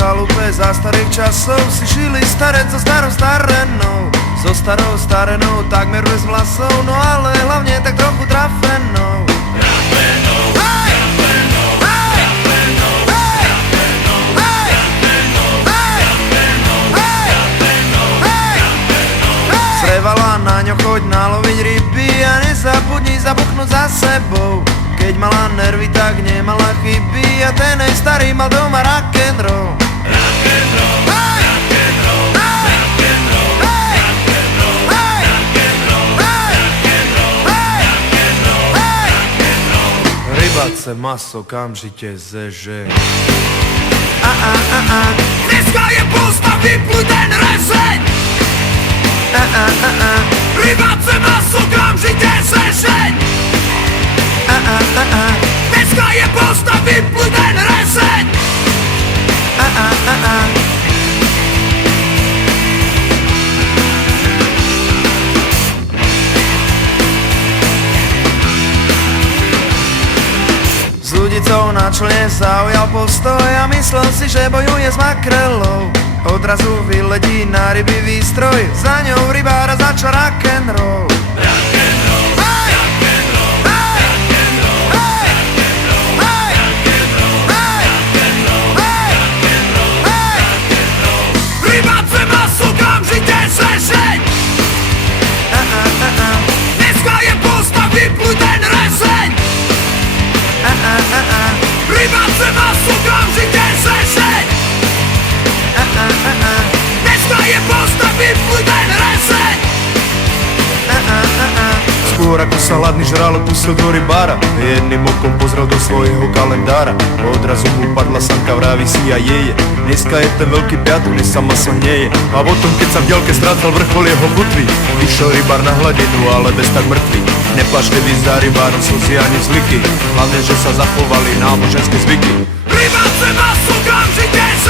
chalupe za starých časov si žili starec so starou starenou, so starou starenou, takmer bez vlasov, no ale hlavne tak trochu trafenou. Srevala na ňo, choď naloviť ryby a nezabudni zabuchnúť za sebou. Keď mala nervy, tak nemala chyby a ten jej starý mal doma rock'n'roll. Rybace maso kamžite zeže. Dneska je posta, vypluj ten rezeň. Rybace maso kamžite zežeň. Dneska je posta, vypluj ten rezeň. S ľudicou na člne zaujal postoj a myslel si, že bojuje s makrelou. Odrazu vyletí na ryby výstroj, za ňou rybára začal rock'n'roll. Rybace maso kamžite zežeň. Dneska je posta, vypluj ten rezeň. Rybace maso kamžite zežeň. Dneska je posta, vypluj ten rezeň. Skôr ako sa hladný žralok pustil do rybára, jedným okom pozrel do svojho kalendára. Odrazu mu padla sanka, vraví si a jeje, dneska je ten veľký piatok, dnes sa maso hnieje. A potom, keď sa v diaľke strácal vrchol jeho butvy, vyšiel rybár na hladinu, ale bez tak mŕtvy. Neplačte vy za rybárom slzy ani zvyky, hlavne, že sa zachovali náboženské zvyky. Rybace maso kamžite zežeň.